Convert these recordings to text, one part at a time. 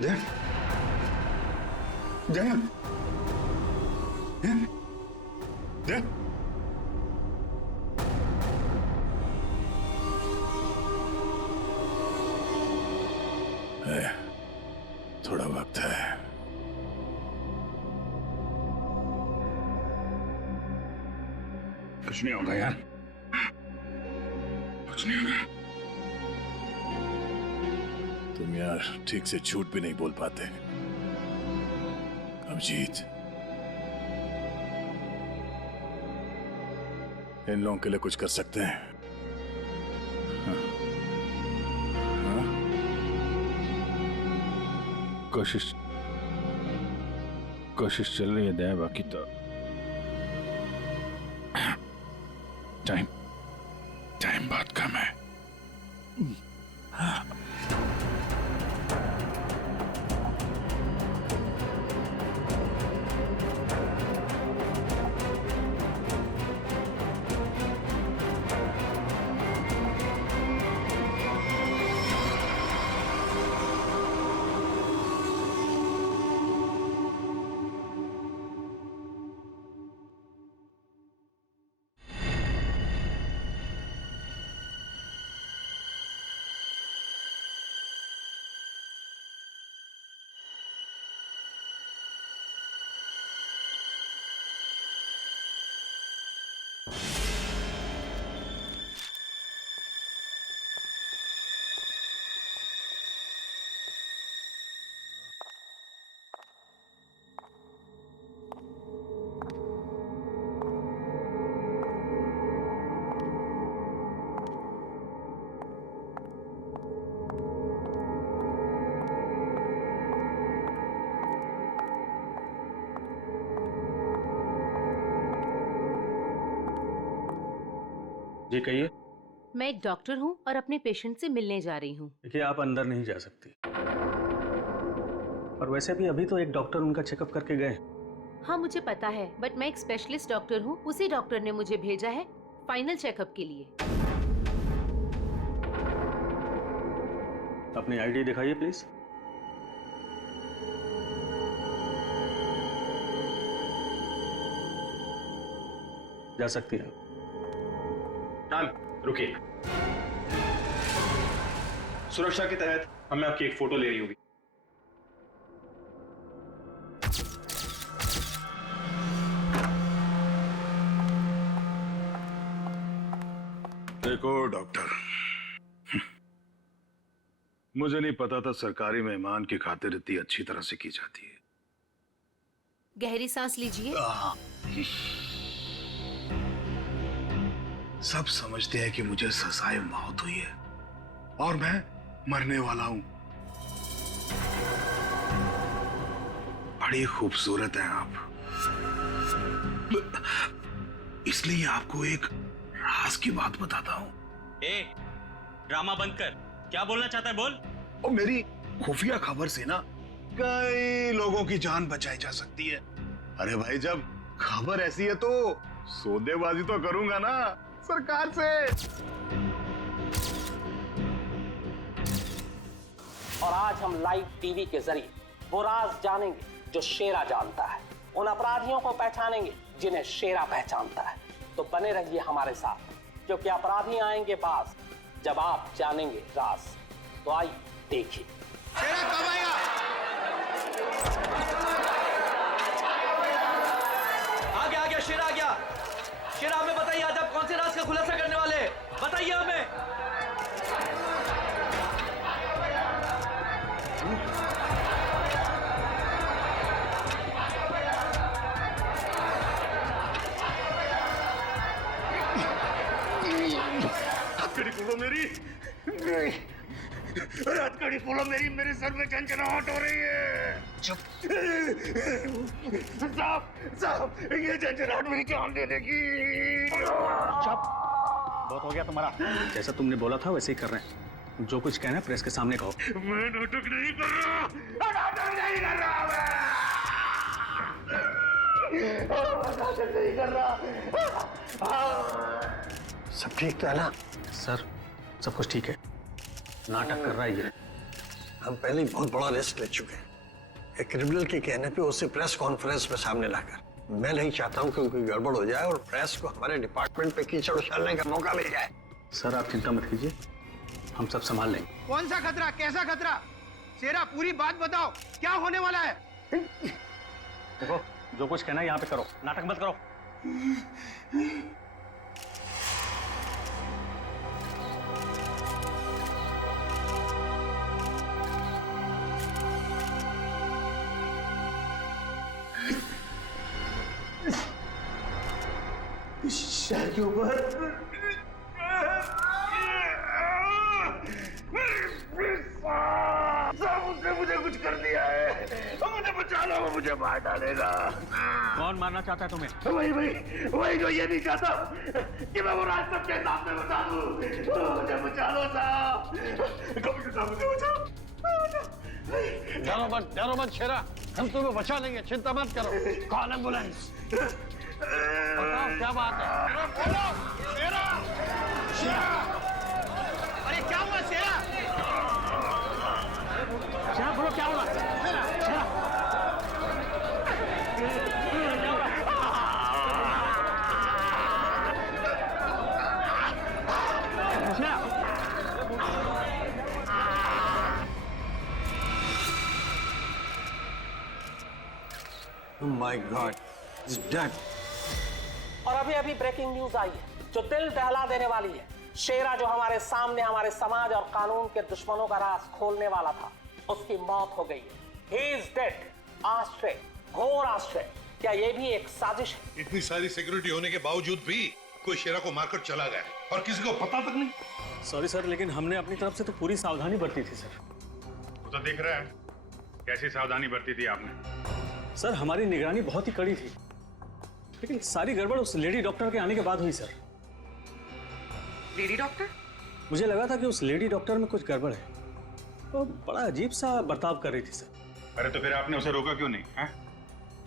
दे दे दे। थोड़ा वक्त है। कुछ नहीं होगा यार, कुछ नहीं होगा। तुम यार ठीक से झूठ भी नहीं बोल पाते। अभिजीत, इन लोगों के लिए कुछ कर सकते हैं? हाँ? हाँ? कोशिश चल रही है दया, बाकी तो टाइम बहुत कम है। जी कहिए। मैं एक डॉक्टर हूँ और अपने पेशेंट से मिलने जा रही हूँ। देखिए, आप अंदर नहीं जा सकती, और वैसे भी अभी तो एक डॉक्टर उनका चेकअप करके गए। हाँ मुझे पता है, बट मैं एक स्पेशलिस्ट डॉक्टर हूँ। उसी डॉक्टर ने मुझे भेजा है फाइनल चेकअप के लिए। अपनी आईडी दिखाइए प्लीज। जा सकती है। मैम रुकिए, सुरक्षा के तहत हमें आपकी एक फोटो लेनी होगी। देखो डॉक्टर, मुझे नहीं पता था सरकारी मेहमान की खातिर इतनी अच्छी तरह से की जाती है। गहरी सांस लीजिए। सब समझते हैं कि मुझे सजाए मौत हुई है और मैं मरने वाला हूं। बड़ी खूबसूरत हैं आप, इसलिए आपको एक राज की बात बताता हूं। ए, ड्रामा बंद कर। क्या बोलना चाहता है बोल। और मेरी खुफिया खबर से ना कई लोगों की जान बचाई जा सकती है। अरे भाई, जब खबर ऐसी है तो सौदेबाजी तो करूंगा ना सरकार से। और आज हम लाइव टीवी के जरिए वो राज जानेंगे जो शेरा जानता है, उन अपराधियों को पहचानेंगे जिन्हें शेरा पहचानता है। तो बने रहिए हमारे साथ, क्योंकि अपराधी आएंगे पास जब आप जानेंगे राज। तो आइए देखिए। शेरा कब आएगा? आ गया शेरा आ गया। शेरा, हमें बताइए आज आप कौन से राज का खुलासा करने वाले हैं? बताइए हमें। हथकड़ी खोलो मेरी, हथकड़ी खोलो मेरी, मेरे सर में झंझनाहट हो रही है। चुप साहब, ये झंझनाहट मेरी जान दे देगी। चुप, बहुत हो गया तुम्हारा। जैसा तुमने बोला था वैसे ही कर रहे हैं। जो कुछ कहना है प्रेस के सामने कहो। मैं नाटक नहीं कर रहा, नाटक नहीं कर रहा, नाटक नहीं कर रहा। सब ठीक तो है ना? सर, सब कुछ ठीक है। नाटक कर रहा है ये। हम पहले ही बहुत बड़ा रिस्क ले चुके हैं। एक क्रिमिनल के कहने पे उसे प्रेस कॉन्फ्रेंस में सामने लाकर, मैं नहीं चाहता हूँ कि कोई गड़बड़ हो जाए और प्रेस को हमारे डिपार्टमेंट पे कीचड़ उछालने का मौका मिल जाए। सर आप चिंता मत कीजिए, हम सब संभाल लेंगे। कौन सा खतरा, कैसा खतरा? शेरा पूरी बात बताओ, क्या होने वाला है? देखो जो कुछ कहना है यहाँ पे करो, नाटक मत करो। शहर के ऊपर उसने मुझे कुछ कर दिया है, मुझे बचा लो, वो मुझे मार डालेगा। कौन मारना चाहता है तुम्हें? वही जो ये नहीं चाहता कि मैं वो राज सबके सामने बता दूं। मुझे बचा लो साहब, कभी के सामने बचाओ। डरो मत शेरा, हम तुम्हें बचा लेंगे, चिंता मत करो। Call ambulance. बताओ क्या बात है? बोलो शेरा, शेरा, अरे क्या हुआ शेरा? शेरा बोलो क्या हुआ? शेरा शेरा Oh my God, he's dead. और अभी अभी ब्रेकिंग न्यूज आई है जो दिल दहला देने वाली है। शेरा जो हमारे सामने हमारे समाज और कानून के दुश्मनों का राज खोलने वाला था, उसकी मौत हो गई है। He is dead. आश्चर्य, घोर आश्चर्य। क्या ये भी एक साजिश है? इतनी सारी सिक्योरिटी होने के बावजूद भी कोई शेरा को मारकर चला गया और किसी को पता तक नहीं। सॉरी सर, लेकिन हमने अपनी तरफ से तो पूरी सावधानी बरती थी सर। वो तो दिख रहा है कैसी सावधानी बरती थी आपने। सर हमारी निगरानी बहुत ही कड़ी थी, लेकिन सारी गड़बड़ उस लेडी डॉक्टर के आने के बाद हुई सर। Lady doctor? मुझे लगा था कि उस लेडी डॉक्टर में कुछ गड़बड़ है, तो बड़ा अजीब सा बर्ताव कर रही थी सर। अरे तो फिर आपने उसे रोका क्यों नहीं है?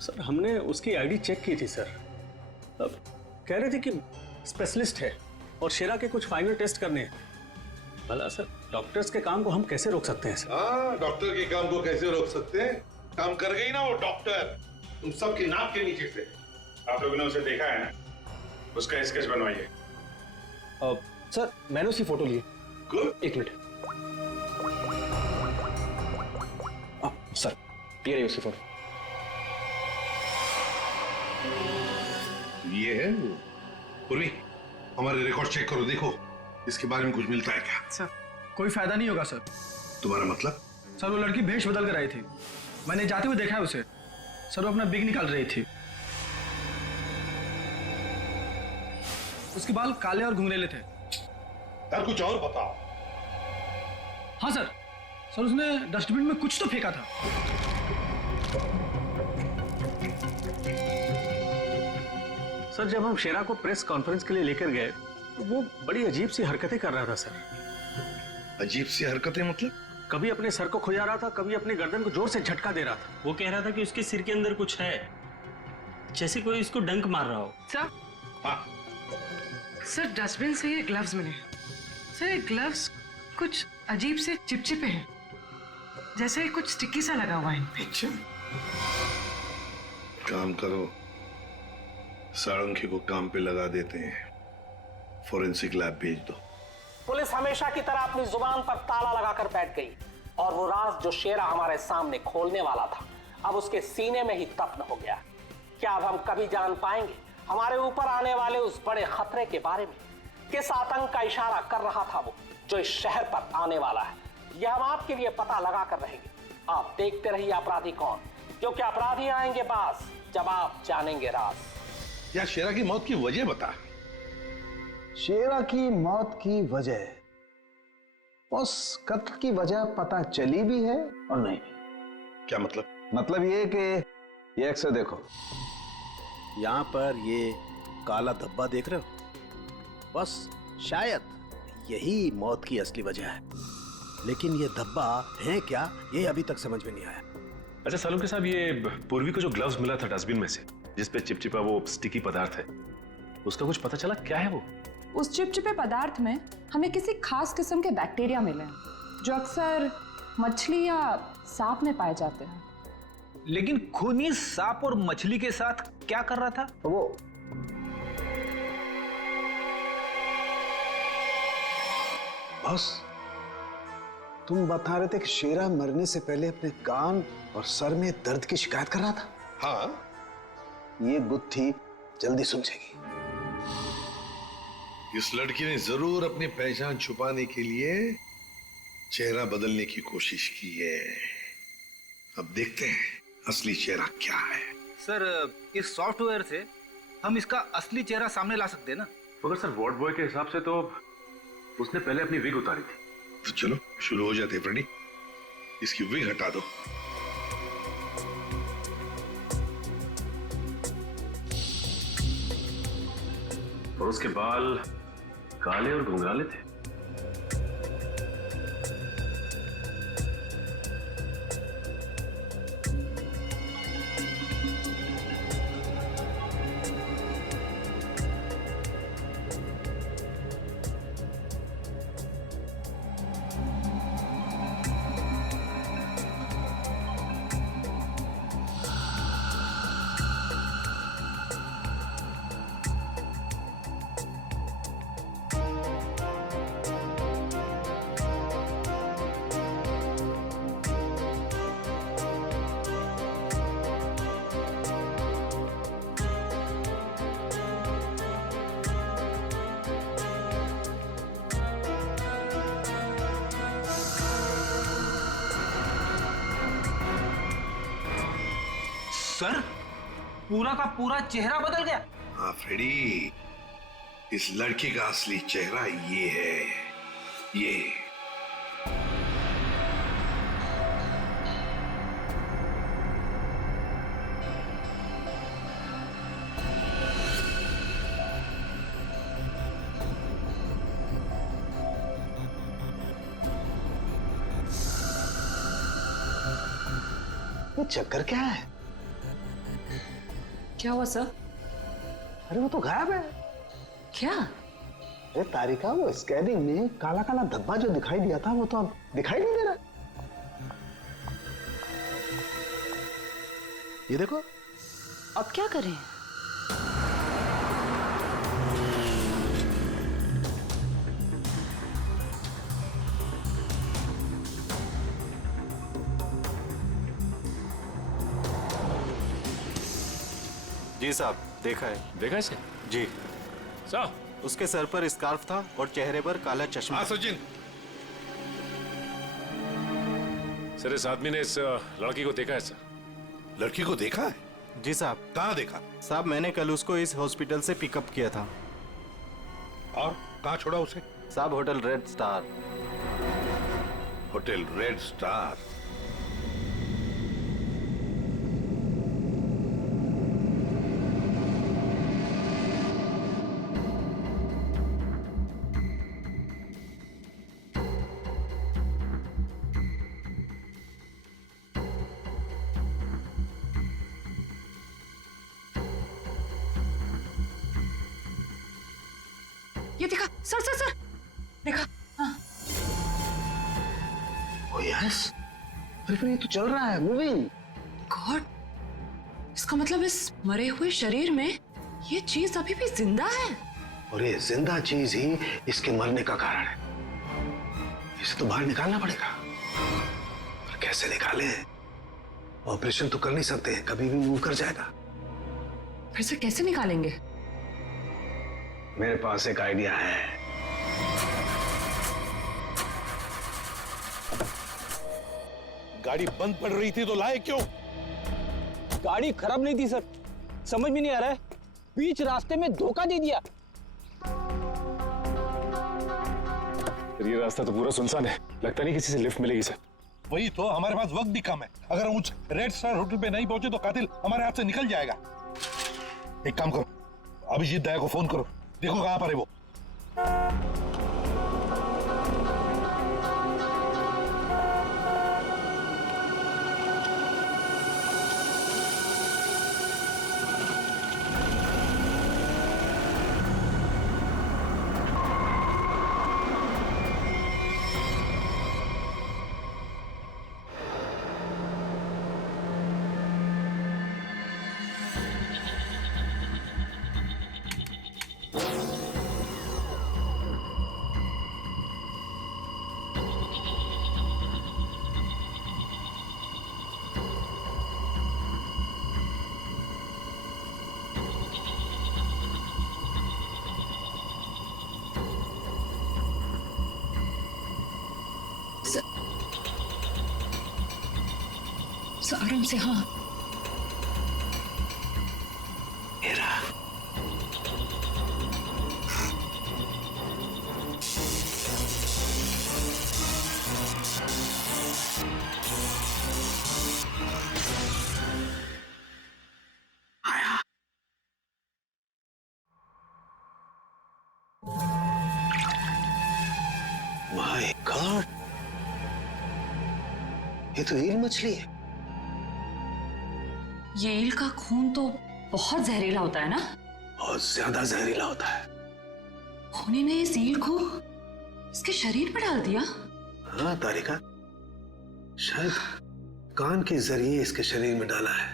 सर हमने उसकी आईडी चेक की थी सर। अब कह रहे थे कि स्पेशलिस्ट है और शेरा के कुछ फाइनल टेस्ट करने हैं। भला सर डॉक्टर्स के काम को हम कैसे रोक सकते हैं सर? हाँ, डॉक्टर के काम को कैसे रोक सकते हैं? काम कर गई ना वो डॉक्टर, तुम सबकी नाक के नीचे से। आप लोगों ने उसे देखा है ना, उसका स्केच बनवाइए। सर मैंने उसकी फोटो ली। गुड। एक मिनट सर, ये रही उसकी फोटो। ये है वो। पूर्वी, हमारे रिकॉर्ड चेक करो, देखो इसके बारे में कुछ मिलता है क्या? सर कोई फायदा नहीं होगा सर। तुम्हारा मतलब? सर वो लड़की भेष बदल कर आई थी, मैंने जाते हुए देखा है उसे। सर वो अपना बिग निकाल रही थी। उसके बाल काले और घुंघरेले थे। यार कुछ और बताओ। हाँ सर, सर उसने डस्टबिन में कुछ तो फेंका था। सर जब हम शेरा को प्रेस कॉन्फ्रेंस के लिए लेकर गए तो वो बड़ी अजीब सी हरकतें कर रहा था सर। अजीब सी हरकतें मतलब? कभी अपने सर को खुजा रहा था, कभी अपनी गर्दन को जोर से झटका दे रहा था। वो कह रहा था कि उसके सिर के अंदर कुछ है, जैसे कोई इसको डंक मार रहा हो। सर, हाँ सर डस्टबिन से ये ग्लव्स मिले। सर ये ग्लव्स कुछ अजीब से चिपचिपे हैं, जैसे कुछ स्टिकी सा लगा हुआ है इन पे। अच्छा, काम करो, सारंगी को काम पे लगा देते हैं, फोरेंसिक लैब भेज दो। पुलिस हमेशा की तरह अपनी जुबान पर ताला लगाकर बैठ गई और वो राज जो शेरा हमारे सामने खोलने वाला था अब उसके सीने में ही दफन हो गया। क्या अब हम कभी जान पाएंगे हमारे ऊपर आने वाले उस बड़े खतरे के बारे में? किस आतंक का इशारा कर रहा था वो जो इस शहर पर आने वाला है? यह हम आपके लिए पता लगा कर रहेंगे। आप देखते रहिए अपराधी कौन, क्योंकि अपराधी आएंगे पास जब आप जानेंगे राज। यार शेरा की मौत की वजह बता। शेरा की मौत की वजह, उस कत्ल की वजह पता चली भी है और नहीं भी। क्या मतलब? मतलब ये कि ये अक्सर देखो, यहां पर ये काला धब्बा देख रहे हो, बस शायद यही मौत की असली वजह है, लेकिन ये धब्बा है क्या ये अभी तक समझ में नहीं आया। अच्छा सालुंके साहब, ये पूर्वी को जो ग्लव्स मिला था डस्टबिन में से, जिसपे चिपचिपा वो स्टिकी पदार्थ है, उसका कुछ पता चला क्या है वो? उस चिपचिपे पदार्थ में हमें किसी खास किस्म के बैक्टीरिया मिले हैं जो अक्सर मछली या सांप में पाए जाते हैं। लेकिन खूनी सांप और मछली के साथ क्या कर रहा था वो? बॉस, तुम बता रहे थे कि शेरा मरने से पहले अपने कान और सर में दर्द की शिकायत कर रहा था। हाँ, ये गुत्थी जल्दी सुलझेगी। इस लड़की ने जरूर अपनी पहचान छुपाने के लिए चेहरा बदलने की कोशिश की है। अब देखते हैं असली चेहरा क्या है। सर, इस सॉफ्टवेयर से हम इसका असली चेहरा सामने ला सकते हैं ना? मगर सर, वार्ड बॉय के हिसाब से तो उसने पहले अपनी विग उतारी थी। तो चलो शुरू हो जाते हैं फ्रेंडी। इसकी विग हटा दो। और उसके बाल काले और घुंघराले थे। सर, पूरा का पूरा चेहरा बदल गया। हाँ फ्रेडी, इस लड़की का असली चेहरा ये है। ये चक्कर क्या है? क्या हुआ सर? अरे वो तो गायब है। क्या? अरे तारिका, वो स्कैनिंग में काला काला धब्बा जो दिखाई दिया था वो तो अब दिखाई नहीं दे रहा। ये देखो। अब क्या करें? जी साहब, देखा है। देखा इसे? जी साहब, उसके सर पर स्कार्फ था और चेहरे पर काला चश्मा। हाँ सचिन। सर, इस आदमी ने इस लड़की को देखा है सर। लड़की को देखा है? जी साहब। कहाँ देखा? साहब, मैंने कल उसको इस हॉस्पिटल से पिकअप किया था। और कहाँ छोड़ा उसे? साहब, hotel red star. Hotel red star? ये देखा सर, सर सर, देखा? हाँ। ओ यस, अरे फिर ये तो चल रहा है, मूविंग। गॉड, इसका मतलब इस मरे हुए शरीर में ये चीज अभी भी जिंदा है। और ये जिंदा चीज ही इसके मरने का कारण है। इसे तो बाहर निकालना पड़ेगा। पर कैसे निकाले? ऑपरेशन तो कर नहीं सकते, कभी भी मूव कर जाएगा। फिर से कैसे निकालेंगे? मेरे पास एक आइडिया है। गाड़ी बंद पड़ रही थी तो लाए क्यों? गाड़ी खराब नहीं थी सर, समझ में नहीं आ रहा है, बीच रास्ते में धोखा दे दिया। ये रास्ता तो पूरा सुनसान है, लगता नहीं किसी से लिफ्ट मिलेगी सर। वही तो, हमारे पास वक्त भी कम है। अगर हम उस रेड स्टार होटल पे नहीं पहुंचे तो कातिल हमारे हाथ से निकल जाएगा। एक काम करो, अभिजीत दया को फोन करो, देखो कहां पर है वो। आराम से। हाँ माय गॉड, ये तो ईल मछली है। ये ईल का खून तो बहुत जहरीला होता है ना? बहुत ज्यादा जहरीला होता है। खूनी ने इस ईल को इसके शरीर पर डाल दिया। हाँ तारिका, शायद कान के जरिए इसके शरीर में डाला है।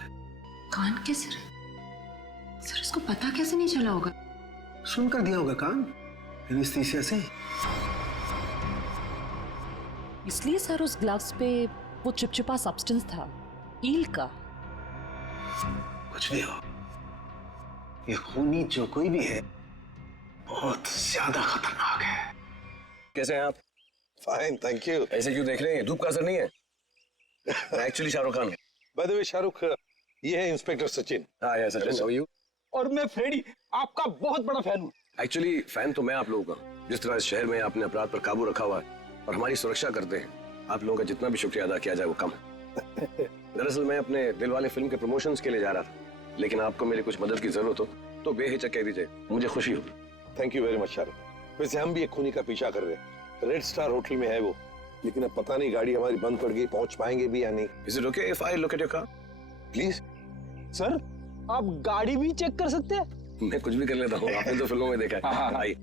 कान के सर इसको पता कैसे नहीं चला होगा? सुनकर दिया होगा कान, एनेस्थीसिया से। इसलिए सर उस ग्लव्स पे वो चिपचिपा सब्सटेंस था, ईल का। कुछ भी हो, ये खूनी जो कोई भी है बहुत ज्यादा खतरनाक है। कैसे हैं आप? Fine, thank you. ऐसे क्यों देख रहे हैं? धूप का असर नहीं है? मैं एक्चुअली शाहरुख खान हूँ। बाय द वे शाहरुख, ये है इंस्पेक्टर सचिन। हाँ yes Sachin, how are you? और मैं फ्रेडी, आपका बहुत बड़ा फैन हूँ। एक्चुअली फैन तो मैं आप लोगों का, जिस तरह इस शहर में आपने अपराध पर काबू रखा हुआ है और हमारी सुरक्षा करते हैं, आप लोगों का जितना भी शुक्रिया अदा किया जाए वो कम है। दरअसल मैं अपने दिलवाले फिल्म के प्रमोशंस के लिए जा रहा था, लेकिन आपको मेरी कुछ मदद की जरूरत हो तो बेहिचक कह दीजिए, मुझे खुशी होगी। Thank you very much Shahrukh. वैसे हम भी एक खूनी का पीछा कर रहे हैं, रेड स्टार होटल में है वो, लेकिन अब पता नहीं गाड़ी हमारी बंद पड़ गई, पहुंच पाएंगे भी या नहीं। Is it okay if I look at your car? Please. Sir आप गाड़ी भी चेक कर सकते हैं? मैं कुछ भी कर लेता हूँ, आपने तो फिल्मों में देखा है। आइए।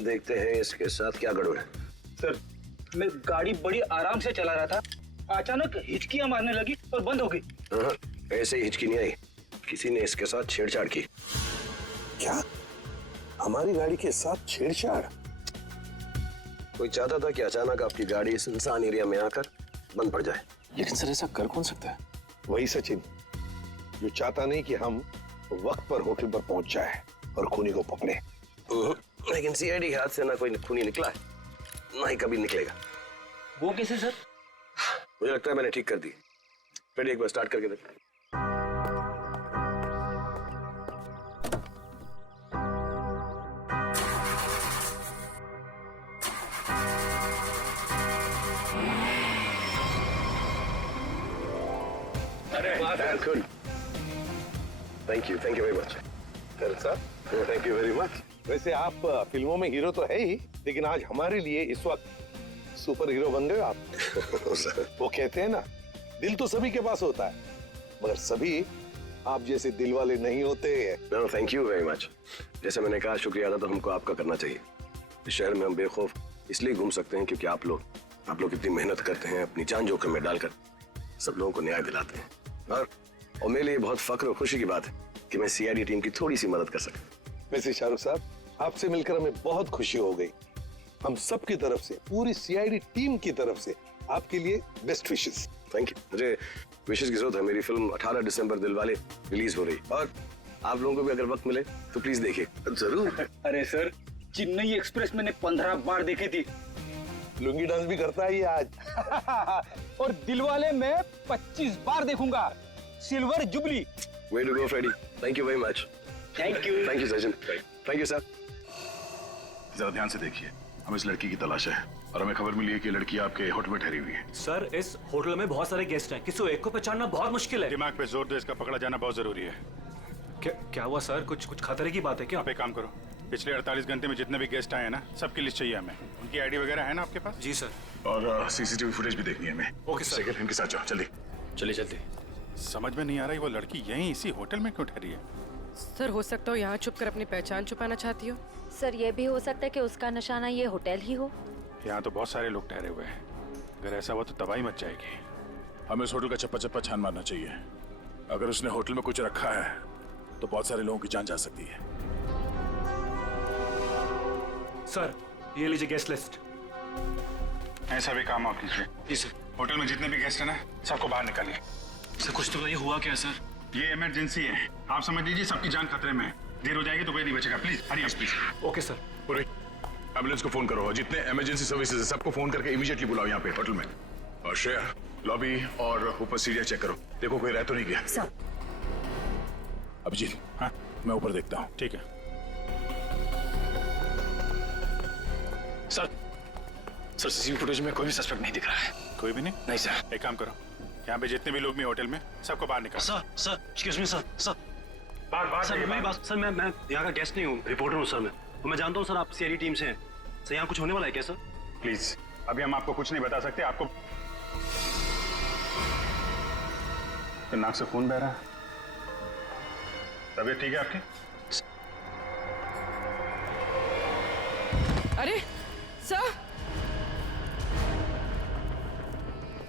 देखते हैं इसके साथ क्या गड़बड़ है। सर मैं गाड़ी बड़ी आराम से चला रहा था, अचानक हिचकियां मारने लगी और बंद हो गई। हाँ, ऐसे ही हिचकी नहीं आई, किसी ने इसके साथ छेड़छाड़ की। क्या? हमारी गाड़ी के साथ छेड़छाड़? कोई चाहता था कि अचानक आपकी गाड़ी इस सुनसान एरिया में आकर बंद पड़ जाए। लेकिन सर ऐसा कर कौन सकता है? वही सचिन, जो चाहता नहीं कि हम वक्त पर होटल पर पहुंच जाए और खूनी को पकड़े। लेकिन सीआईडी के हाथ से ना कोई खूनी निकला है, ना ही कभी निकलेगा। वो कैसे सर? मुझे लगता है मैंने ठीक कर दी। फिर एक बार स्टार्ट करके देख। Good. Thank you very much. Thank you very much. वैसे आप फिल्मों में हीरो तो है ही, लेकिन आज हमारे लिए इस वक्त सुपर हीरो बन गए आप। वो कहते हैं ना, दिल तो सभी के पास होता है, मगर सभी आप जैसे दिल वाले नहीं होते। No, thank you very much. जैसे मैंने कहा, शुक्रिया अदा तो हमको आपका करना चाहिए। इस शहर में हम बेखौफ इसलिए घूम सकते हैं क्योंकि आप लोग इतनी मेहनत करते हैं, अपनी जान जोखिम में डालकर सब लोगों को न्याय दिलाते हैं। और मेरे लिए बहुत फख्र और खुशी की बात है कि मैं सीआईडी टीम की थोड़ी सी मदद कर सका। वैसे शाहरुख साहब, आपसे मिलकर हमें बहुत खुशी हो गई। हम सब की तरफ से, पूरी सीआईडी टीम की तरफ से आपके लिए बेस्ट विशेस। Thank you. मुझे विशेस की जरूरत है। मेरी फिल्म 18 दिसंबर दिलवाले रिलीज हो रही, और आप लोगों को भी अगर वक्त मिले तो प्लीज देखिए। जरूर। अरे सर, चेन्नई एक्सप्रेस मैंने 15 बार देखी थी। लुंगी डांस भी करता है ये आज। और दिलवाले मैं 25 बार देखूंगा। Silver jubilee. Way to go, Freddy. Thank you very much. Thank you. Thank you, Sachin. Thank you, sir. जरा ध्यान से देखिए, हम इस लड़की की तलाश है और हमें खबर मिली है कि ये लड़की आपके होटल में ठहरी हुई है। सर, इस होटल में बहुत सारे गेस्ट हैं, किसी एक को पहचानना बहुत मुश्किल है। दिमाग पे जोर दो, इसका पकड़ा जाना बहुत जरूरी है। क्या हुआ सर? कुछ खतरे की बात है क्या? आप एक काम करो, पिछले 48 घंटे में जितने भी गेस्ट आए हैं ना, सबकी लिस्ट चाहिए हमें। उनकी आईडी वगैरह है ना आपके पास? जी सर। और सीसीटीवी फुटेज भी देखनी है हमें। Okay sir. इनके साथ जाओ, जल्दी। चलिए। समझ में नहीं आ रही वो लड़की यहीं इसी होटल में क्यों ठहरी है? सर हो सकता हो यहाँ छुप कर अपनी पहचान छुपाना चाहती हो। सर ये भी हो सकता है कि उसका निशाना ये होटल ही हो। यहाँ तो बहुत सारे लोग ठहरे हुए हैं, अगर ऐसा हुआ तो तबाही मच जाएगी। हमें इस होटल का चप्पा चप्पा छान मारना चाहिए। अगर उसने होटल में कुछ रखा है तो बहुत सारे लोगों की जान जा सकती है। सर, ये लीजिए गेस्ट लिस्ट। ऐसा भी काम आप कीजिए। जी सर। होटल में जितने भी गेस्ट हैं ना, सबको बाहर निकालिए। सर कुछ तो नहीं हुआ क्या सर? ये इमरजेंसी है, आप समझ लीजिए सबकी जान खतरे में है। देर हो जाएगी तो कोई नहीं बचेगा। Please hurry up please. Okay sir. पूरी एम्बुलेंस को फोन करो और जितने इमरजेंसी सर्विसेज है सबको फोन करके इमीडिएटली बुलाओ यहाँ पे होटल में। और श्रेया लॉबी और ऊपर सीढ़ियाँ चेक करो, देखो कोई रह तो नहीं गया। सर। अभिजीत, हाँ मैं ऊपर देखता हूँ। ठीक है सर। सर सीसीटीवी फुटेज में कोई भी सस्पेक्ट नहीं दिख रहा है। कोई भी नहीं? नहीं सर। एक काम करो, यहाँ पे जितने भी लोग भी होटल में सबको बाहर निकालो। Sir excuse me sir. बाहर सर मेरी बात। सर मैं यहाँ का गेस्ट नहीं हूँ, रिपोर्टर हूँ सर। मैं जानता हूँ सर आप सीआईडी टीम से हैं। सर यहाँ कुछ होने वाला है क्या सर? प्लीज अभी हम आपको कुछ नहीं बता सकते। आपको नाक से खून बह रहा है, तबीयत ठीक है आपकी? अरे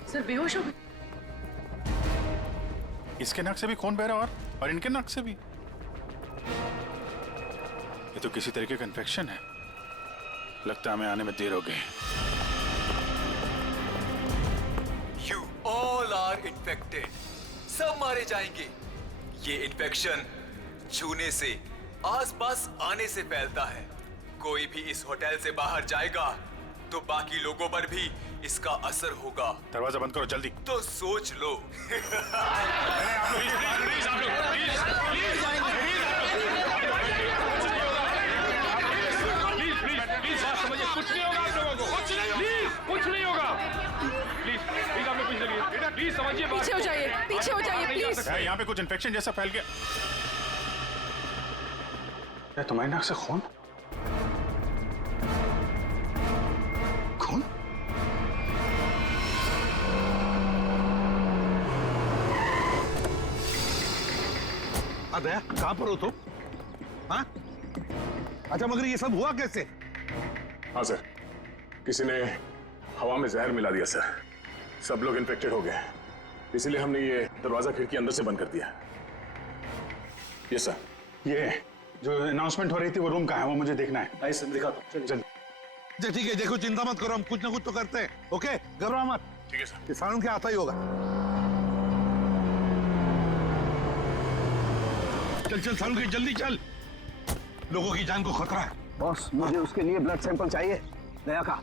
सर बेहोश हो गए। इसके नाक से भी खून बह रहा और इनके नाक से भी। ये तो किसी तरीके का इन्फेक्शन है। लगता है हमें आने में देर हो गई। You all are infected. सब मारे जाएंगे। ये इन्फेक्शन छूने से, आसपास आने से फैलता है। कोई भी इस होटल से बाहर जाएगा तो बाकी लोगों पर भी इसका असर होगा। दरवाजा बंद करो जल्दी। तो सोच लो। कुछ नहीं होगा आप लोगों को। कुछ नहीं होगा। प्लीज आप लोग पीछे लगिए। प्लीज समझिए। पीछे हो जाइए, पीछे हो जाइए प्लीज। यहाँ पे कुछ इन्फेक्शन जैसा फैल गया। तुम्हारी नाक से खून? खून? दया कहाँ पर हो तुम? हाँ? अच्छा मगर ये सब हुआ कैसे? हाँ सर, किसी ने हवा में जहर मिला दिया सर। सब लोग इन्फेक्टेड हो गए, इसीलिए हमने ये दरवाजा खिड़की अंदर से बंद कर दिया। ये सर। ये जो अनाउंसमेंट हो रही थी वो रूम कहाँ है? वो मुझे देखना है। आइए सर दिखा दो। चलिए। ठीक है, देखो चिंता मत करो, हम कुछ ना कुछ तो करते हैं। ओके घबराओ मत। ठीक है सर। किसानों के आता ही होगा। चल सालू के जल्दी चल, लोगों की जान को खतरा है। बॉस मुझे उसके लिए ब्लड सैंपल चाहिए, दया का।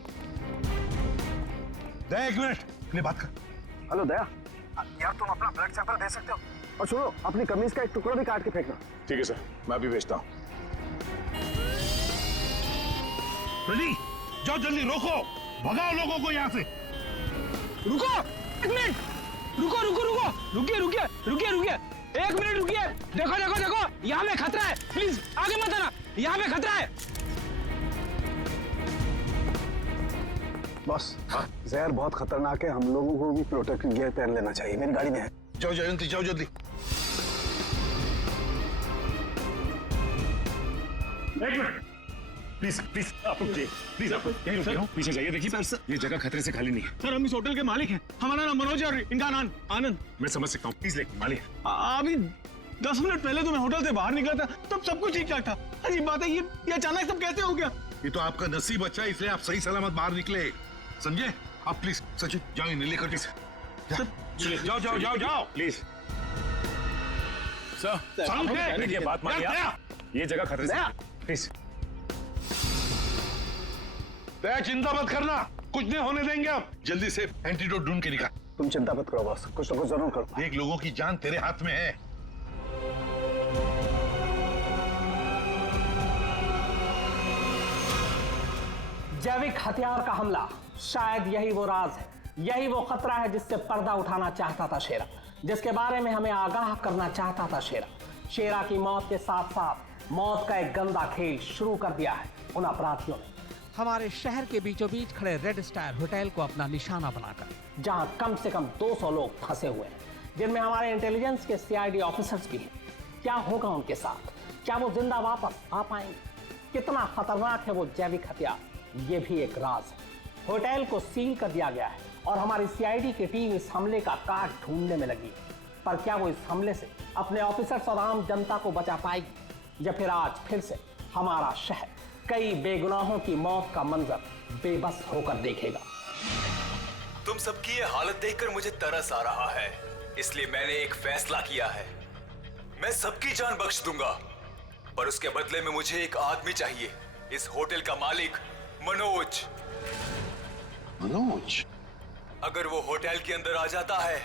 दया एक मिनट, अपनी बात कर। हेलो दया, यार तुम अपना ब्लड सैंपल दे सकते हो? और सुनो, अपनी कमीज का एक टुकड़ा भी काट के फेंकना। ठीक है सर, मैं अभी भेजता हूँ। रेडी, जाओ जल्दी, रोको, भगाओ लोगों को यहाँ से। रुको एक मिनट, रुको रुको रुको, रुकिए रुकिए रुकिए रुकिए, एक मिनट रुकिए। देखो देखो देखो, यहाँ पे खतरा है, प्लीज आगे मत आना, यहाँ पे खतरा है। बॉस जहर बहुत खतरनाक है, हम लोगों को भी प्रोटेक्टिव गियर पहन लेना चाहिए। मेरी गाड़ी में है। जाओ जयंती, जाओ जल्दी। एक मिनट प्लीज प्लीज आप प्लीज आप यहीं रुकिए। पीछे जाइए, देखिए सर ये जगह खतरे से खाली नहीं है। सर हम इस होटल के मालिक हैं, हमारा नाम मनोज है और इनका नाम आनंद। मैं समझ सकता हूँ, प्लीज लेकिन मालिक अभी 10 मिनट पहले तो मैं होटल से बाहर निकला था, तब सब कुछ ठीक ठाक था। अजीब बात है, ये अचानक सब कैसे हो गया? ये तो आपका नसीब अच्छा है, इसलिए आप सही सलामत बाहर निकले, समझे? आप प्लीज सचिन जाओ, इन्हें लेकर जाओ जाओ जाओ जाओ प्लीज। सर ये बात मानिए, ये जगह खतरे से प्लीज। दया चिंता मत करना, कुछ नहीं होने देंगे। आप जल्दी से एंटीडोट ढूंढ के निकाल। तुम चिंता मत करो बॉस, कुछ ना कुछ जरूर करो। एक लोगों की जान तेरे हाथ में है। जैविक हथियार का हमला, शायद यही वो राज है, यही वो खतरा है जिससे पर्दा उठाना चाहता था शेरा, जिसके बारे में हमें आगाह करना चाहता था शेरा। शेरा की मौत के साथ साथ मौत का एक गंदा खेल शुरू कर दिया है उन अपराधियों ने। हमारे शहर के बीचों बीच खड़े रेड स्टार होटल को अपना निशाना बनाकर, जहां कम से कम 200 लोग फंसे हुए हैं, जिनमें हमारे इंटेलिजेंस के सीआईडी ऑफिसर्स भी हैं। क्या होगा उनके साथ? क्या वो जिंदा वापस आ पाएंगे? कितना खतरनाक है वो जैविक हथियार, ये भी एक राज है। होटल को सील कर दिया गया है और हमारी सीआईडी की टीम इस हमले का काट ढूंढने में लगी है। पर क्या वो इस हमले से अपने ऑफिसर्स और आम जनता को बचा पाएगी, या फिर आज फिर से हमारा शहर कई बेगुनाहों की मौत का मंजर बेबस होकर देखेगा? तुम सबकी ये हालत देखकर मुझे तरस आ रहा है, इसलिए मैंने एक फैसला किया है। मैं सबकी जान बख्श दूंगा पर उसके बदले में मुझे एक आदमी चाहिए, इस होटल का मालिक मनोज। मनोज? अगर वो होटल के अंदर आ जाता है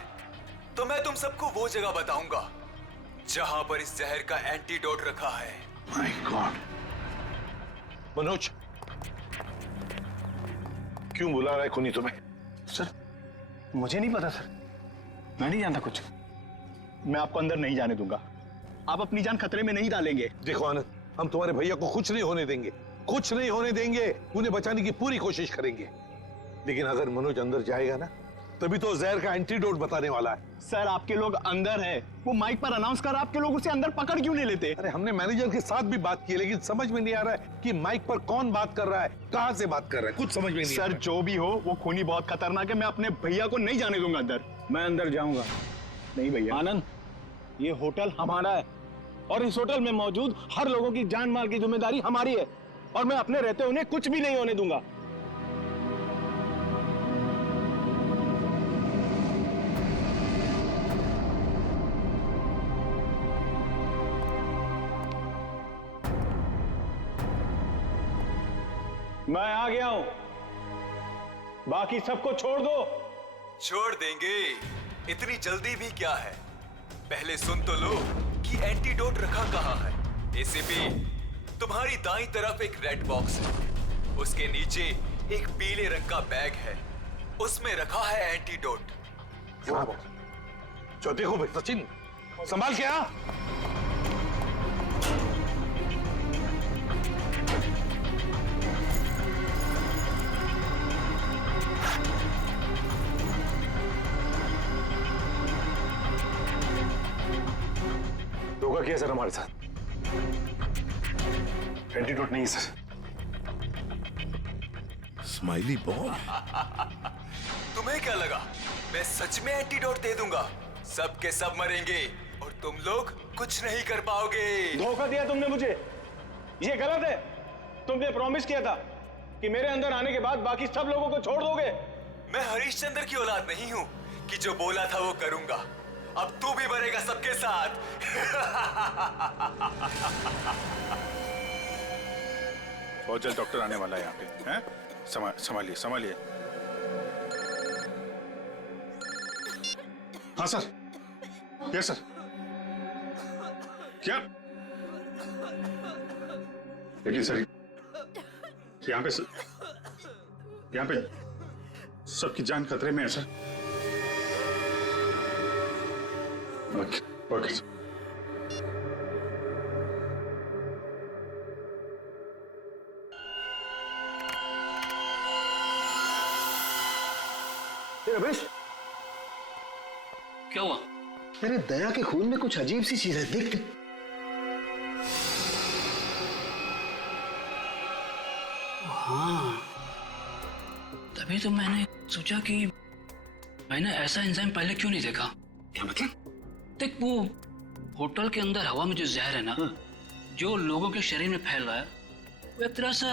तो मैं तुम सबको वो जगह बताऊंगा जहां पर इस जहर का एंटीडोट रखा है। My God. मनोज, क्यों बुला रहा है खूनी तुम्हें? सर, मुझे नहीं पता सर, मैं नहीं जानता कुछ। मैं आपको अंदर नहीं जाने दूंगा। आप अपनी जान खतरे में नहीं डालेंगे। देखो आनंद, हम तुम्हारे भैया को कुछ नहीं होने देंगे, कुछ नहीं होने देंगे। उन्हें बचाने की पूरी कोशिश करेंगे, लेकिन अगर मनोज अंदर जाएगा ना, तभी तो जहर का एंटीडोट बताने वाला है। सर, आपके लोग अंदर हैं, वो माइक पर अनाउंस कर, आपके लोग उसे अंदर पकड़ क्यों नहीं लेते? अरे हमने मैनेजर के साथ भी बात की, लेकिन समझ में नहीं आ रहा है कि माइक पर कौन बात कर रहा है, कहां से बात कर रहा है, कुछ समझ में नहीं आ रहा है। सर, जो भी हो, वो खूनी बहुत खतरनाक है। मैं अपने भैया को नहीं जाने दूंगा अंदर। मैं अंदर जाऊंगा। नहीं भैया। आनंद, ये होटल हमारा है और इस होटल में मौजूद हर लोगों की जान माल की जिम्मेदारी हमारी है, और मैं अपने रहते उन्हें कुछ भी नहीं होने दूंगा। मैं आ गया हूं, बाकी सबको छोड़ दो। छोड़ देंगे, इतनी जल्दी भी क्या है? पहले सुन तो लो कि एंटीडोट रखा कहां है। एसीपी, तुम्हारी दाईं तरफ एक रेड बॉक्स है, उसके नीचे एक पीले रंग का बैग है, उसमें रखा है एंटीडोट। जो देखो भाई सचिन, संभाल के आ। धोखा किया सर हमारे साथ। एंटीडोट नहीं है सर। Smiley bomb? तुम्हें क्या लगा मैं सच में एंटीडोट दे दूंगा? सब के सब मरेंगे और तुम लोग कुछ नहीं कर पाओगे। धोखा दिया तुमने मुझे, ये गलत है। तुमने प्रॉमिस किया था कि मेरे अंदर आने के बाद बाकी सब लोगों को छोड़ दोगे। मैं हरिश्चंद्र की औलाद नहीं हूं कि जो बोला था वो करूंगा। अब तू भी मरेगा सबके साथ। बहुत जल्द डॉक्टर आने वाला है यहाँ पे, हैं? संभालिए संभालिए। हाँ सर। Yes sir. क्या? देखिए सर, यहाँ पे सबकी जान खतरे में है सर। Okay sir. रमेश, क्या हुआ? मेरे दया के खून में कुछ अजीब सी चीज है, देख। हाँ, तभी तो मैंने सोचा कि मैंने ऐसा एंजाइम पहले क्यों नहीं देखा। क्या मतलब? देख, वो होटल के अंदर हवा में जो जहर है ना, जो लोगों के शरीर में फैल रहा है, वो एक तरह से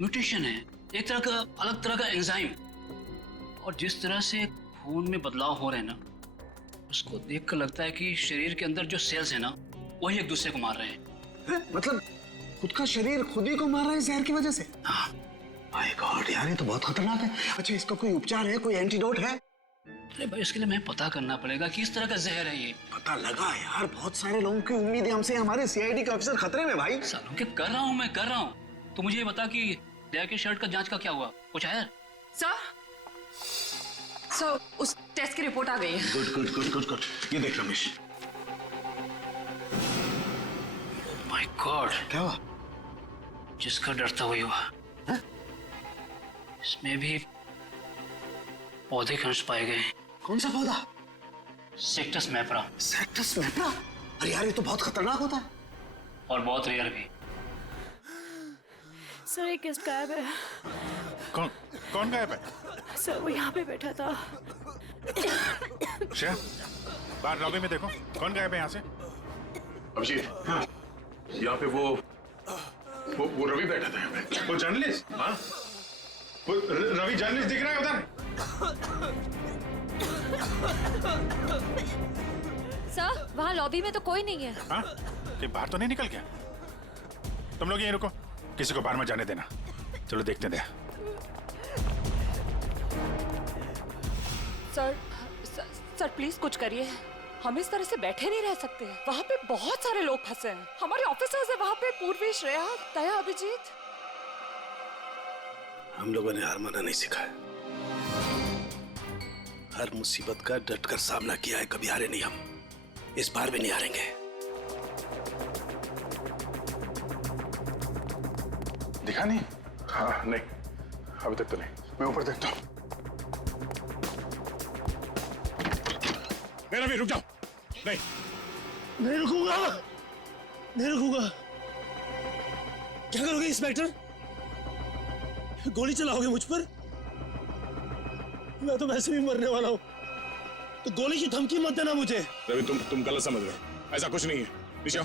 म्यूटेशन है, एक तरह का अलग तरह का एंजाइम। और जिस तरह से खून में बदलाव हो रहे हैं ना, उसको देखकर लगता है कि शरीर के अंदर जो सेल्स है ना, वही एक दूसरे को मार रहे हैं। मतलब खुद का शरीर खुद ही को मार रहा है जहर की वजह से? हाँ। माय गॉड यार, ये तो बहुत खतरनाक है। अच्छा, इसका कोई उपचार है, कोई एंटीडोट है? अरे भाई, इसके लिए मैं पता करना पड़ेगा कि इस तरह का जहर है ये। पता लगा यार, बहुत सारे लोगों की उम्मीद है हमसे। हमारे सीआईडी का अफसर खतरे में भाई। सालों के कर रहा हूँ मैं, कर रहा हूँ। तो मुझे ये बता कि दया के शर्ट का जांच का क्या हुआ, कुछ आया? सर, उस टेस्ट की रिपोर्ट आ गई है। Good good good good good. ये देख रमेश। माय गॉड, क्या हुआ? जिसका डर था वही हुआ। इसमें भी पौधे के अंश पाए गए। कौन सा पौधा? सेक्टस मैप्रा। सेक्टस मैप्रा? अरे यार, ये तो बहुत खतरनाक होता है और बहुत रेयर भी। सर, एक गेस्ट गायब है। कौन गायब है? सर, वो यहाँ पे बैठा था। श्रेया, बाहर लॉबी में देखो, कौन गायब है यहाँ से? अभिजीत, हाँ, यहाँ पे वो रवि बैठा था यहाँ पे। वो जर्नलिस्ट? हाँ, वो रवि जर्नलिस्ट दिख रहा है उधर? सर, वहाँ लॉबी में तो कोई नहीं है। हाँ, बाहर तो नहीं निकल गया? तुम लोग यहीं रुको, किसी को बाहर में जाने देना। चलो देखते दे। सर प्लीज कुछ करिए, हम इस तरह से बैठे नहीं रह सकते। वहाँ पे बहुत सारे लोग फंसे हैं, हमारे ऑफिसर्स हैं वहाँ पे, पूर्वी, श्रेया, दया, अभिजीत। हम लोगों ने हार माना नहीं सीखा है, हर मुसीबत का डट कर सामना किया है, कभी हारे नहीं हम, इस बार भी नहीं हारेंगे। दिखा नहीं? हाँ नहीं, अभी तक तो नहीं। मैं ऊपर देखता हूँ। रवि रुक जाओ। नहीं रुकूंगा, नहीं रुकूंगा। क्या करोगे इंस्पेक्टर? गोली चलाओगे मुझ पर? मैं तो वैसे भी मरने वाला हूँ, तो गोली की धमकी मत देना मुझे। रवि तुम गलत समझ रहे हो, ऐसा कुछ नहीं है। नीचे आओ।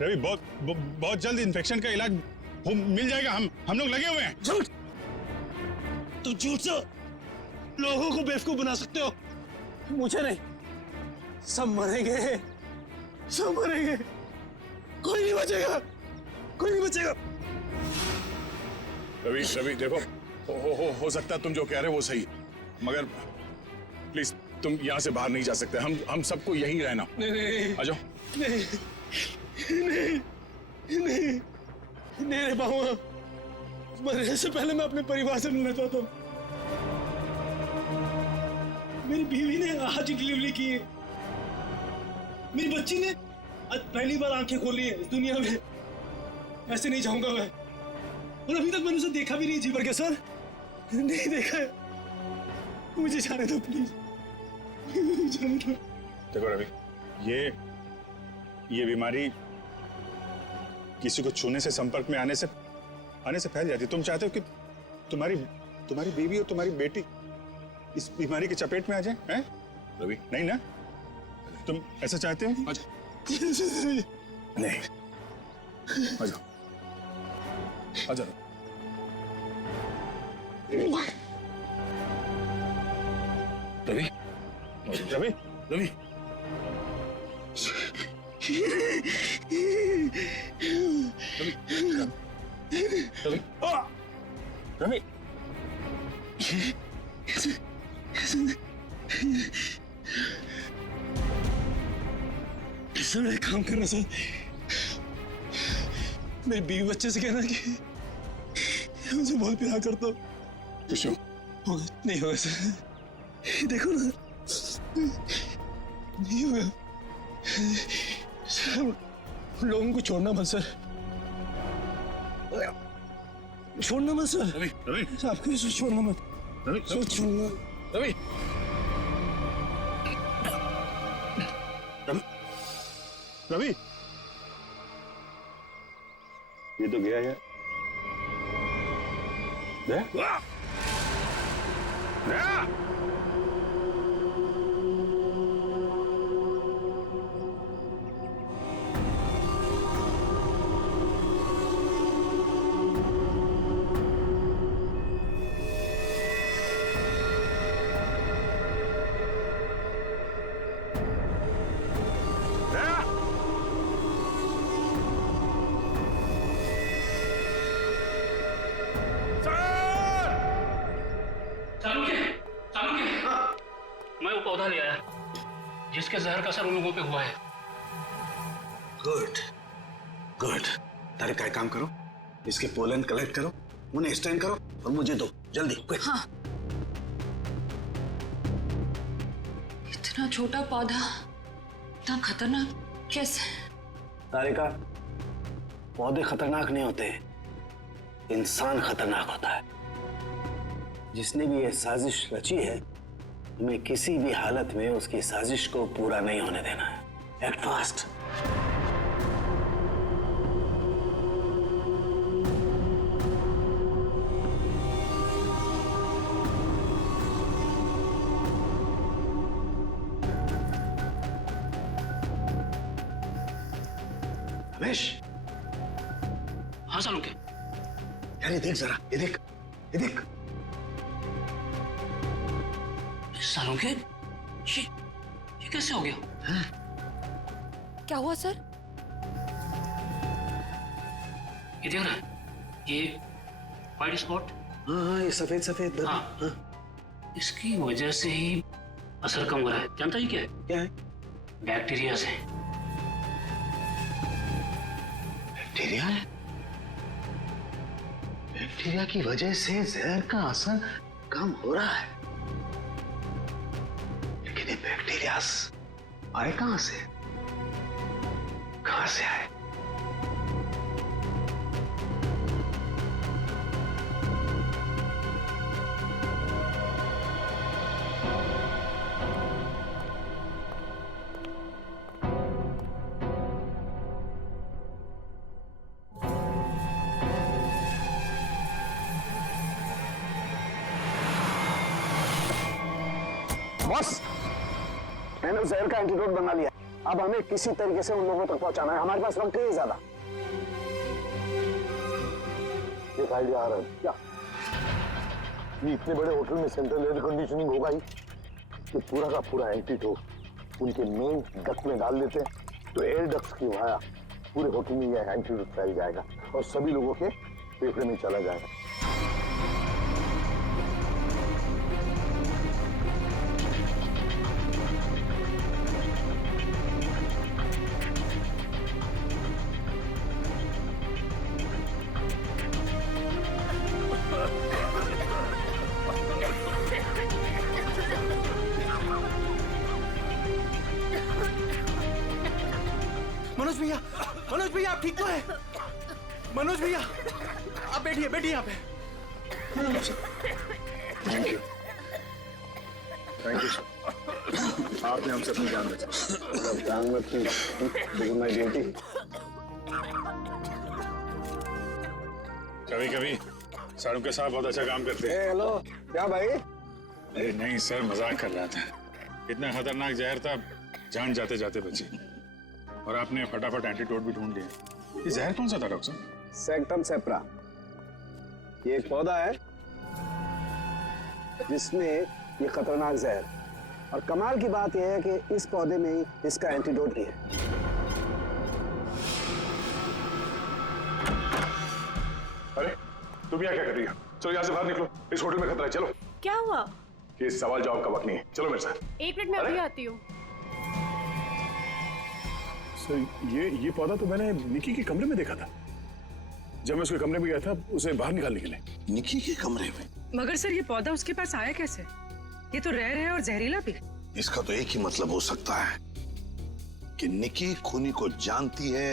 रवि बहुत जल्द इन्फेक्शन का इलाज मिल जाएगा, हम लोग लगे हुए हैं। झूठ! तुम झूठ से लोगों को बेवकूफ बना सकते हो, मुझे नहीं। सब मरेंगे, सब मरेंगे, कोई नहीं बचेगा, कोई नहीं बचेगा। रवि देखो, हो सकता है तुम जो कह रहे हो वो सही, मगर प्लीज तुम यहाँ से बाहर नहीं जा सकते। हम सबको यहीं रहना। नहीं, आ जाओ। नहीं रह पाऊंगा। मरने से पहले मैं अपने परिवार से मिलना चाहता हूँ। मेरी बीवी ने आज डिलीवरी की है, मेरी बच्ची ने आज पहली बार आंखें खोली है इस दुनिया में। ऐसे नहीं जाऊंगा मैं, और अभी तक मैंने उसे देखा भी नहीं जी भर के। सर नहीं देखा है, मुझे जाने दो प्लीज, जाने दो। देखो रवि, ये बीमारी किसी को छूने से, संपर्क में आने से फैल जाती है। तुम चाहते हो कि तुम्हारी बीवी और तुम्हारी बेटी इस बीमारी की चपेट में आ जाए? हैं रवि? नहीं ना, तुम ऐसा चाहते हो? नहीं, आ जाओ, आ जाओ। रवि रवि रवि रवि सर एक काम करना सर, मेरी बीवी बच्चे से कहना कि मुझे बहुत प्यार करता हूँ। होगा नहीं होगा सर, देखो ना नहीं होगा सर। लोगों को छोड़ना मत सर, छोड़ना मत सर। रवि आपको छोड़ना मत, छोड़ना। रवि रवि ये तो गया है। मैं वो पौधा ले आया जिसके जहर का असर उन लोगों पे हुआ है। गुड। तारे का काम करो, इसके पोलन कलेक्ट करो, उन्हें स्टैंड करो और मुझे दो जल्दी। हाँ। इतना छोटा पौधा इतना खतरनाक कैसे? तारिका, पौधे खतरनाक नहीं होते, इंसान खतरनाक होता है। जिसने भी ये साजिश रची है, हमें किसी भी हालत में उसकी साजिश को पूरा नहीं होने देना है। Act fast. रमेश। हाँ सालुंके। यार ये देख जरा, ये देख, ये देख। सालुंके, ये कैसे हो गया? क्या हुआ सर? ये देख रहा है, ये व्हाइट स्पॉट। हाँ, ये सफेद सफेद। हाँ, इसकी वजह से ही असर कम हो रहा है। जानता ही क्या है? क्या है? बैक्टीरिया से। बैक्टीरिया है? बैक्टीरिया की वजह से जहर का असर कम हो रहा है, लेकिन ये बैक्टीरिया आए कहां से? कहां से आए? बॉस, मैंने उस जहर का एंटीडोट बना लिया। अब हमें किसी तरीके से उन लोगों तक पहुंचाना है। हमारे पास वक्त नहीं है ज्यादा। एक आइडिया आ रहा है। क्या? ये इतने बड़े होटल में सेंट्रल एयर कंडीशनिंग होगा ही कि पूरा का पूरा एंटीडोट उनके मेन डक्ट में डाल देते हैं, तो एयर डक्ट्स की वाया पूरे होटल में यह एंटीडोट फैल जाएगा और सभी लोगों के फेफड़े में चला जाएगा। मनोज भैया आप ठीक तो है? मनोज भैया आप बैठिए बैठिए यहाँ पे। Thank you, thank you sir, आपने हमसे अपनी जान बचाई। जान मत की, माय ड्यूटी। कभी कभी सारू के साथ बहुत अच्छा काम करते हैं। हेलो, क्या भाई? अरे नहीं सर, मजाक कर रहा था। इतना खतरनाक जहर था, जान जाते जाते बची। और आपने फटाफट एंटीडोट भी ढूंढ लिया। ये जहर कौन सा था डॉक्टर साहब? सेक्टम सेप्रा। ये एक पौधा है जिसमें ये खतरनाक जहर, और कमाल की बात यह है कि इस पौधे में ही इसका एंटीडोट भी है। अरे तुम यहाँ क्या कर रही हो? चलो यहाँ से बाहर निकलो, इस होटल में खतरा है। चलो। क्या हुआ? ये सवाल जवाब का वक्त नहीं है, चलो मेरे साथ। 1 मिनट में अभी आती हूँ। सर ये पौधा तो मैंने निकी के कमरे में देखा था। जब मैं उसके कमरे में गया था उसे बाहर निकालने के लिए। निकी के कमरे में? मगर सर ये पौधा उसके पास आया कैसे? ये तो रेयर है और जहरीला भी। इसका तो एक ही मतलब हो सकता है कि निकी खूनी को जानती है,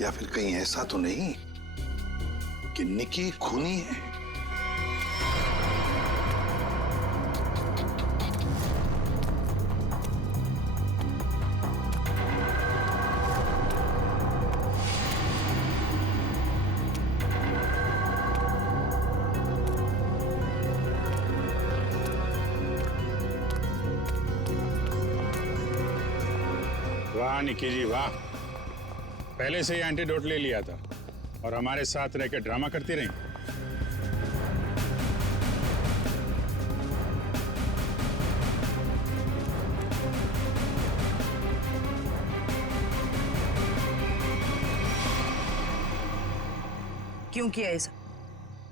या फिर कहीं ऐसा तो नहीं कि निकी खूनी है। वाह निकी जी वाह, पहले से ही एंटीडोट ले लिया था और हमारे साथ रहकर ड्रामा करती रही। क्यों किया ये सब?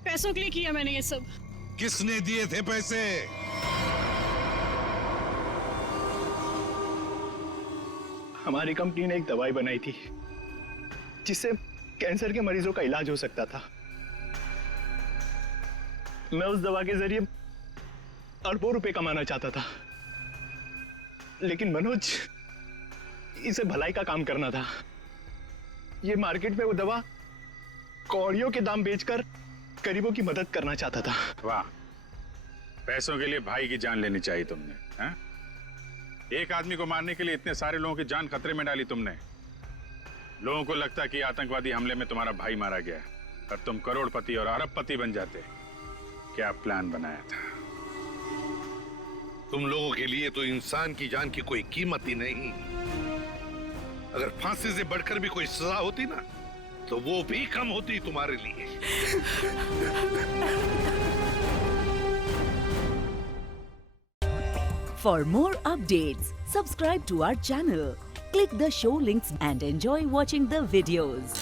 पैसों के लिए किया मैंने ये सब। किसने दिए थे पैसे? हमारी कंपनी ने एक दवाई बनाई थी जिससे कैंसर के मरीजों का इलाज हो सकता था। मैं उस दवा के जरिए अरबों रुपए कमाना चाहता था, लेकिन मनोज इसे भलाई का काम करना था। ये मार्केट में वो दवा कौड़ियों के दाम बेचकर गरीबों की मदद करना चाहता था। वाह, पैसों के लिए भाई की जान लेनी चाहिए तुमने, हैं? एक आदमी को मारने के लिए इतने सारे लोगों की जान खतरे में डाली तुमने। लोगों को लगता कि आतंकवादी हमले में तुम्हारा भाई मारा गया और तुम करोड़पति और अरबपति बन जाते। क्या प्लान बनाया था? तुम लोगों के लिए तो इंसान की जान की कोई कीमत ही नहीं। अगर फांसी से बढ़कर भी कोई सजा होती ना, तो वो भी कम होती तुम्हारे लिए। For more updates, subscribe to our channel, click the show links and enjoy watching the videos.